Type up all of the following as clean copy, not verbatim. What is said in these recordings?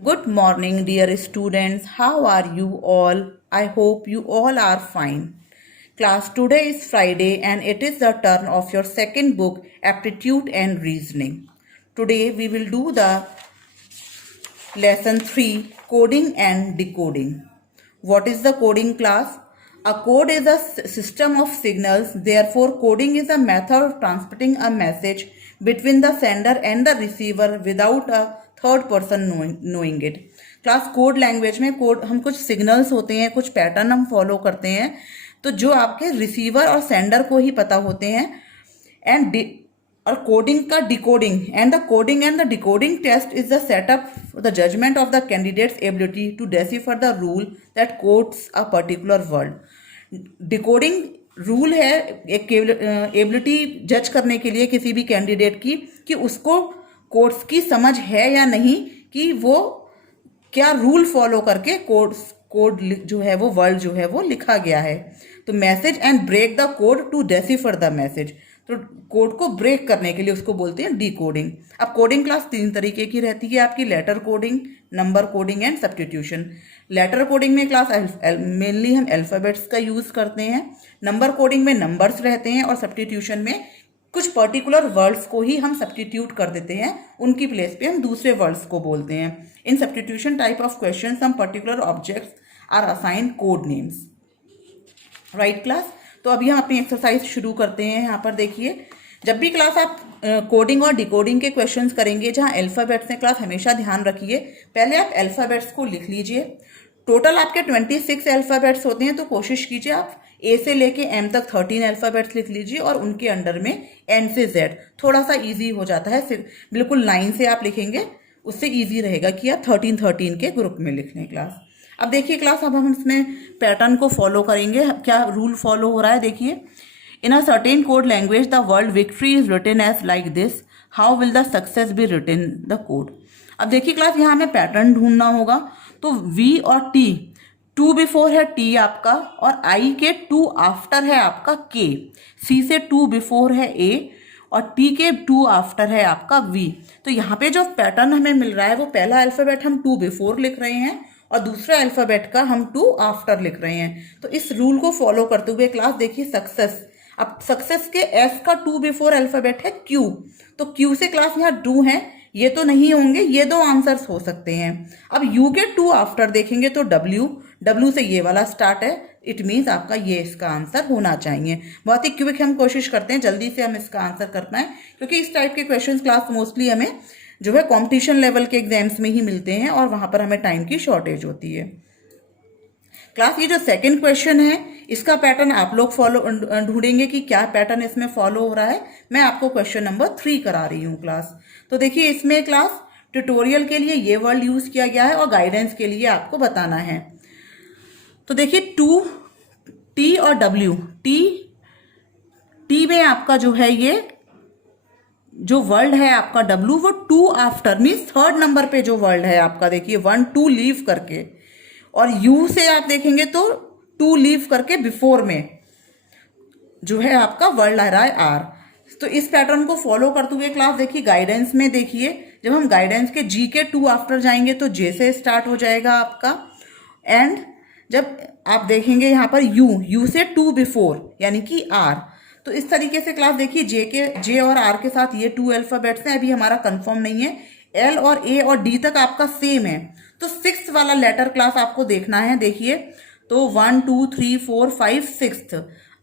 Good morning, dear students. How are you all? I hope you all are fine. Class, today is Friday and it is the turn of your second book, Aptitude and Reasoning. Today we will do the lesson 3, Coding and Decoding. What is the coding, class? A code is a system of signals. Therefore, coding is a method of transmitting a message between the sender and the receiver without a third person knowing it. Class, code language में code हम कुछ signals होते हैं, कुछ pattern हम follow करते हैं, तो जो आपके रिसीवर और सेंडर को ही पता होते हैं। एंड और कोडिंग का decoding and the decoding test is the setup the judgement of the candidate's ability to decipher the rule that codes a particular word. Decoding rule है एक एबिलिटी जज करने के लिए किसी भी कैंडिडेट की कि उसको कोड्स की समझ है या नहीं, कि वो क्या रूल फॉलो करके कोड जो है वो वर्ड जो है वो लिखा गया है। तो message and break the code to decipher the message, तो कोड को ब्रेक करने के लिए उसको बोलते हैं डिकोडिंग। अब कोडिंग क्लास 3 तरीके की रहती है आपकी, letter coding, number coding and substitution. Letter coding में क्लास मेनली हम अल्फाबेट्स का यूज करते हैं, नंबर कोडिंग में नंबर्स रहते हैं, और सब्स्टिट्यूशन में कुछ पर्टिकुलर वर्ड्स को ही हम सब्स्टिट्यूट कर देते हैं, उनकी प्लेस पे हम दूसरे वर्ड्स को बोलते हैं। In substitution type of question some particular objects are assign code names. Right class, तो अभी हम अपनी एक्सरसाइज शुरू करते हैं। यहाँ पर देखिए, जब भी क्लास आप कोडिंग और डिकोडिंग के क्वेश्चंस करेंगे जहाँ अल्फाबेट्स हैं, क्लास हमेशा ध्यान रखिए पहले आप अल्फाबेट्स को लिख लीजिए। टोटल आपके 26 अल्फाबेट्स होते हैं, तो कोशिश कीजिए आप ए से लेके एम तक 13 अल्फाबेट्स लिख लीजिए, और उनके अंडर में एन से जेड। थोड़ा सा इजी हो जाता है, सिर्फ बिल्कुल लाइन से आप लिखेंगे, उससे इजी रहेगा कि आप 13 के ग्रुप में लिख लें। क्लास, अब देखिए क्लास, अब हम इसमें पैटर्न को फॉलो करेंगे। क्या रूल फॉलो हो रहा है देखिए। In a certain code language the word victory is written as like this, how will the success be written the code. अब देखिए क्लास, यहाँ हमें पैटर्न ढूंढना होगा। तो वी और टी, 2 बिफोर है टी आपका, और आई के 2 आफ्टर है आपका के। सी से 2 बिफोर है ए, और टी के 2 आफ्टर है आपका वी। तो यहाँ पे जो पैटर्न हमें मिल रहा है वो पहला अल्फाबेट हम 2 बिफोर लिख रहे हैं, और दूसरा अल्फाबेट का हम 2 आफ्टर लिख रहे हैं। तो इस रूल को फॉलो करते हुए क्लास देखिए सक्सेस, अब सक्सेस के एस का 2 बिफोर अल्फाबेट है क्यू, तो क्यू से क्लास यहाँ डू है, ये तो नहीं होंगे, ये 2 आंसर्स हो सकते हैं। अब यू के 2 आफ्टर देखेंगे तो डब्ल्यू से ये वाला स्टार्ट है, इट मीन्स आपका ये इसका आंसर होना चाहिए। बहुत ही क्विक हम कोशिश करते हैं जल्दी से हम इसका आंसर कर पाएं, क्योंकि इस टाइप के क्वेश्चंस क्लास मोस्टली हमें जो है कंपटीशन लेवल के एग्जाम्स में ही मिलते हैं, और वहां पर हमें टाइम की शॉर्टेज होती है। क्लास, ये जो सेकंड क्वेश्चन है इसका पैटर्न आप लोग फॉलो ढूंढेंगे कि क्या पैटर्न इसमें फॉलो हो रहा है। मैं आपको क्वेश्चन नंबर 3 करा रही हूँ क्लास। तो देखिए, इसमें क्लास ट्यूटोरियल के लिए ये वर्ड यूज किया गया है, और गाइडेंस के लिए आपको बताना है। तो देखिए 2 टी और डब्ल्यू, टी में आपका जो है ये जो वर्ड है आपका डब्ल्यू, वो 2 आफ्टर मीन्स थर्ड नंबर पे जो वर्ड है आपका, देखिए 1 2 लीव करके, और यू से आप देखेंगे तो 2 लीव करके बिफोर में जो है आपका वर्ड आ रहा है आर। तो इस पैटर्न को फॉलो करते हुए क्लास देखिए गाइडेंस में देखिए, जब हम गाइडेंस के जी के 2 आफ्टर जाएंगे तो जे से स्टार्ट हो जाएगा आपका, एंड जब आप देखेंगे यहाँ पर यू से 2 बिफोर यानी कि आर। तो इस तरीके से क्लास देखिए जे और आर के साथ ये 2 अल्फाबेट्स हैं, अभी हमारा कंफर्म नहीं है। एल और ए और डी तक आपका सेम है, तो 6th वाला लेटर क्लास आपको देखना है। देखिए तो 1 2 3 4 5 6th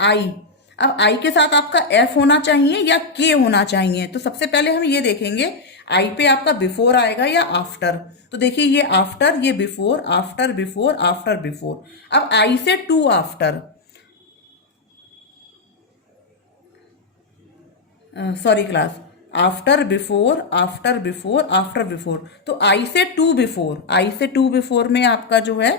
आई। अब आई के साथ आपका एफ होना चाहिए या के होना चाहिए, तो सबसे पहले हम ये देखेंगे आई पे आपका बिफोर आएगा या आफ्टर। तो देखिए ये आफ्टर, ये before, after before, after before. अब आई से 2 after, sorry class, after before, after before, after before. तो आई से 2 बिफोर, आई से 2 बिफोर में आपका जो है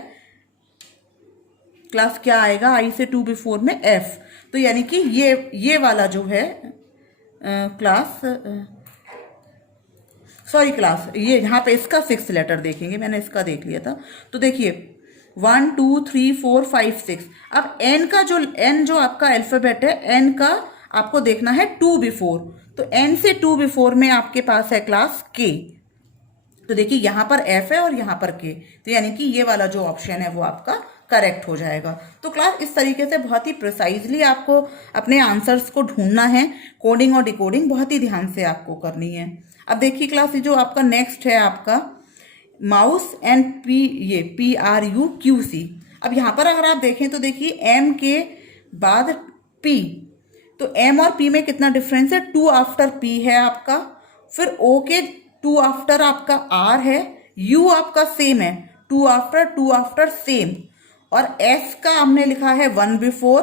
क्लास क्या आएगा, आई से 2 बिफोर में एफ। तो यानी कि ये वाला जो है क्लास, सॉरी क्लास, ये यहाँ पे इसका 6th लेटर देखेंगे, मैंने इसका देख लिया था। तो देखिए 1 2 3 4 5 6। अब एन का जो आपका अल्फाबेट है, एन का आपको देखना है 2 बिफोर, तो एन से 2 बिफोर में आपके पास है क्लास के। तो देखिए यहाँ पर एफ है और यहाँ पर के, तो यानी कि ये वाला जो ऑप्शन है वो आपका करेक्ट हो जाएगा। तो क्लास इस तरीके से बहुत ही प्रिसाइजली आपको अपने आंसर्स को ढूंढना है। कोडिंग और डिकोडिंग बहुत ही ध्यान से आपको करनी है। अब देखिए क्लास, ये जो आपका नेक्स्ट है आपका माउस एंड ये PRUQC। अब यहाँ पर अगर आप देखें तो देखिए एम के बाद P, तो एम और P में कितना डिफरेंस है, 2 आफ्टर P है आपका, फिर O के 2 आफ्टर आपका R है, U आपका सेम है, 2 आफ्टर सेम, और S का हमने लिखा है 1 बिफोर,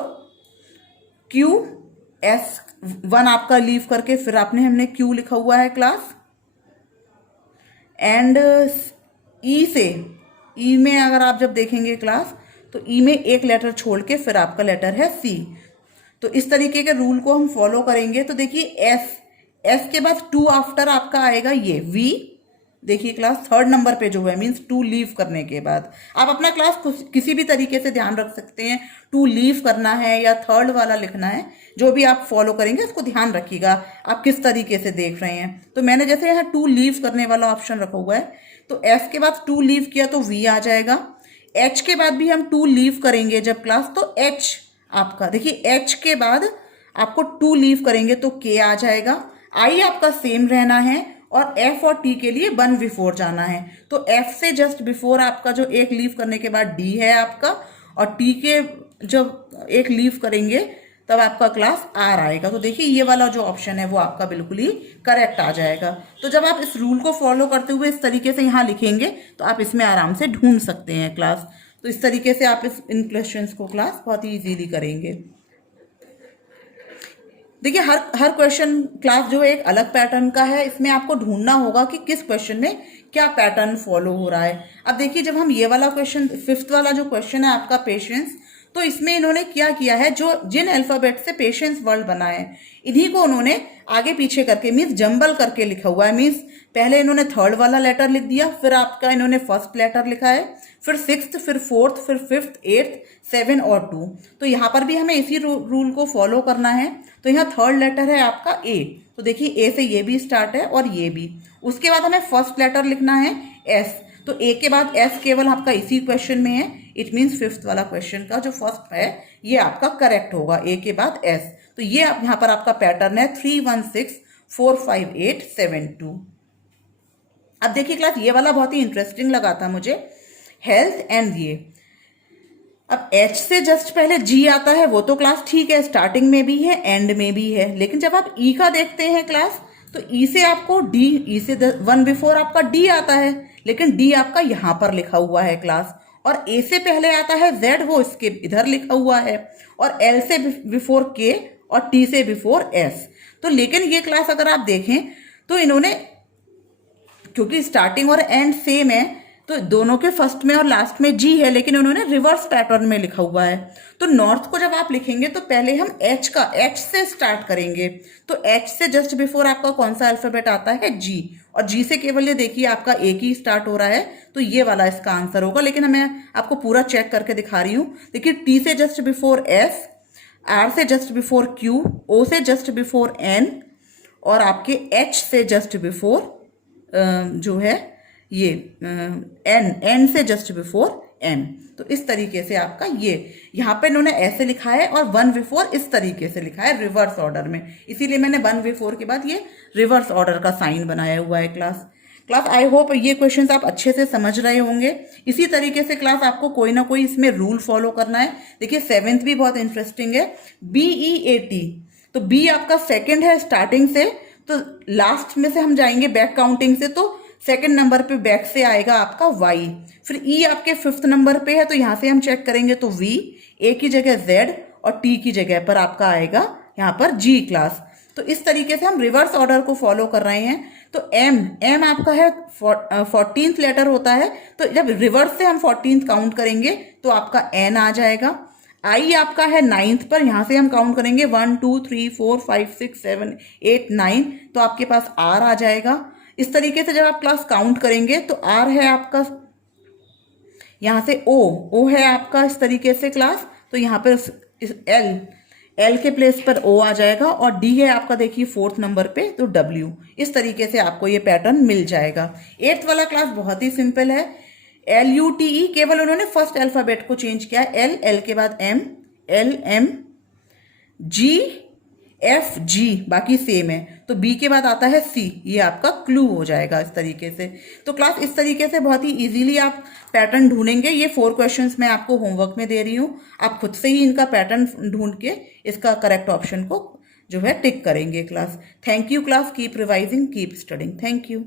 Q S 1 आपका लीव करके फिर हमने Q लिखा हुआ है क्लास, एंड ई में अगर आप जब देखेंगे क्लास, तो ई में एक लेटर छोड़ के फिर आपका लेटर है C। तो इस तरीके के रूल को हम फॉलो करेंगे। तो देखिए एस के बाद 2 आफ्टर आपका आएगा ये V। देखिए क्लास, थर्ड नंबर पे जो है मीन्स 2 लीव करने के बाद आप अपना क्लास किसी भी तरीके से ध्यान रख सकते हैं, 2 लीव करना है या थर्ड वाला लिखना है, जो भी आप फॉलो करेंगे उसको ध्यान रखिएगा आप किस तरीके से देख रहे हैं। तो मैंने जैसे यहाँ 2 लीव करने वाला ऑप्शन रखा हुआ है, तो एस के बाद 2 लीव किया तो V आ जाएगा। एच के बाद भी हम 2 लीव करेंगे जब क्लास, तो एच आपका देखिए एच के बाद आपको 2 लीव करेंगे तो K आ जाएगा। आई आपका सेम रहना है और F और T के लिए 1 बिफोर जाना है। तो F से जस्ट बिफोर आपका जो एक लीव करने के बाद D है आपका, और T के जब एक लीव करेंगे तब आपका क्लास R आएगा। तो देखिए ये वाला जो ऑप्शन है वो आपका बिल्कुल ही करेक्ट आ जाएगा। तो जब आप इस रूल को फॉलो करते हुए इस तरीके से यहाँ लिखेंगे तो आप इसमें आराम से ढूंढ सकते हैं क्लास। तो इस तरीके से आप इन क्वेश्चंस को क्लास बहुत ही इजीली करेंगे। देखिए हर क्वेश्चन क्लास जो है एक अलग पैटर्न का है, इसमें आपको ढूंढना होगा कि किस क्वेश्चन में क्या पैटर्न फॉलो हो रहा है। अब देखिए जब हम ये वाला क्वेश्चन, 5th वाला जो क्वेश्चन है आपका पेशेंस, तो इसमें इन्होंने क्या किया है, जो जिन अल्फाबेट से पेशेंस वर्ड बना है इन्हीं को उन्होंने आगे पीछे करके मीन्स जंबल करके लिखा हुआ है। मीन्स पहले इन्होंने थर्ड वाला लेटर लिख दिया, फिर आपका इन्होंने फर्स्ट लेटर लिखा है, फिर 6th, फिर 4th, फिर 5th, 8th, 7 और 2। तो यहाँ पर भी हमें इसी रूल को फॉलो करना है। तो यहाँ थर्ड लेटर है आपका A, तो देखिए A से ये भी स्टार्ट है और ये भी। उसके बाद हमें फर्स्ट लेटर लिखना है S, तो A के बाद S केवल आपका इसी क्वेश्चन में है। इट मीन्स 5th वाला क्वेश्चन का जो फर्स्ट है ये आपका करेक्ट होगा, A के बाद S। तो ये यहाँ पर आपका पैटर्न है 3 1 6 4 5 8 7 2। अब देखिए क्लास, ये वाला बहुत ही इंटरेस्टिंग लगा था मुझे, हेल्थ एंड ये। अब H से जस्ट पहले G आता है, वो तो क्लास ठीक है, स्टार्टिंग में भी है एंड में भी है। लेकिन जब आप E का देखते हैं क्लास, तो E से आपको D, E से 1 बिफोर आपका D आता है, लेकिन D आपका यहाँ पर लिखा हुआ है क्लास। और A से पहले आता है Z, वो इसके इधर लिखा हुआ है, और L से बिफोर K और T से बिफोर S। तो लेकिन ये क्लास अगर आप देखें तो इन्होंने, क्योंकि स्टार्टिंग और एंड सेम है, तो दोनों के फर्स्ट में और लास्ट में G है, लेकिन उन्होंने रिवर्स पैटर्न में लिखा हुआ है। तो नॉर्थ को जब आप लिखेंगे तो पहले हम H से स्टार्ट करेंगे। तो H से जस्ट बिफोर आपका कौन सा अल्फाबेट आता है, G, और G से केवल ये देखिए आपका एक ही स्टार्ट हो रहा है, तो ये वाला इसका आंसर होगा। लेकिन मैं आपको पूरा चेक करके दिखा रही हूँ। देखिए T से जस्ट बिफोर S, R से जस्ट बिफोर Q, O से जस्ट बिफोर N, और आपके H से जस्ट बिफोर जो है ये एन से जस्ट बिफोर एन। तो इस तरीके से आपका ये यहाँ पे इन्होंने ऐसे लिखा है, और 1 बिफोर इस तरीके से लिखा है रिवर्स ऑर्डर में, इसीलिए मैंने 1 बिफोर के बाद ये रिवर्स ऑर्डर का साइन बनाया हुआ है क्लास। आई होप ये क्वेश्चंस आप अच्छे से समझ रहे होंगे। इसी तरीके से क्लास आपको कोई ना कोई इसमें रूल फॉलो करना है। देखिए 7th भी बहुत इंटरेस्टिंग है, BEAT। तो B आपका सेकेंड है स्टार्टिंग से, तो लास्ट में से हम जाएंगे बैक काउंटिंग से, तो सेकंड नंबर पे बैक से आएगा आपका Y। फिर E आपके 5th नंबर पे है, तो यहाँ से हम चेक करेंगे तो V, A की जगह Z और T की जगह पर आपका आएगा यहाँ पर G क्लास। तो इस तरीके से हम रिवर्स ऑर्डर को फॉलो कर रहे हैं। तो M आपका है 14th लेटर होता है, तो जब रिवर्स से हम 14th काउंट करेंगे तो आपका N आ जाएगा। I आपका है 9th पर, यहाँ से हम काउंट करेंगे 1 2 3 4 5 6 7 8 9, तो आपके पास R आ जाएगा। इस तरीके से जब आप क्लास काउंट करेंगे तो R है आपका, यहाँ से O है आपका इस तरीके से क्लास, तो यहाँ पर एल के प्लेस पर ओ आ जाएगा और डी है आपका देखिए फोर्थ नंबर पे तो डब्ल्यू। इस तरीके से आपको ये पैटर्न मिल जाएगा। 8th वाला क्लास बहुत ही सिंपल है। LUTE केवल उन्होंने फर्स्ट अल्फाबेट को चेंज किया, एल के बाद M, LM, GFG बाकी सेम है। तो बी के बाद आता है C, ये आपका क्लू हो जाएगा इस तरीके से। तो क्लास इस तरीके से बहुत ही इजीली आप पैटर्न ढूंढेंगे। ये 4 क्वेश्चंस मैं आपको होमवर्क में दे रही हूँ, आप खुद से ही इनका पैटर्न ढूंढ के इसका करेक्ट ऑप्शन को जो है टिक करेंगे class. Thank you class, keep revising, keep studying, thank you.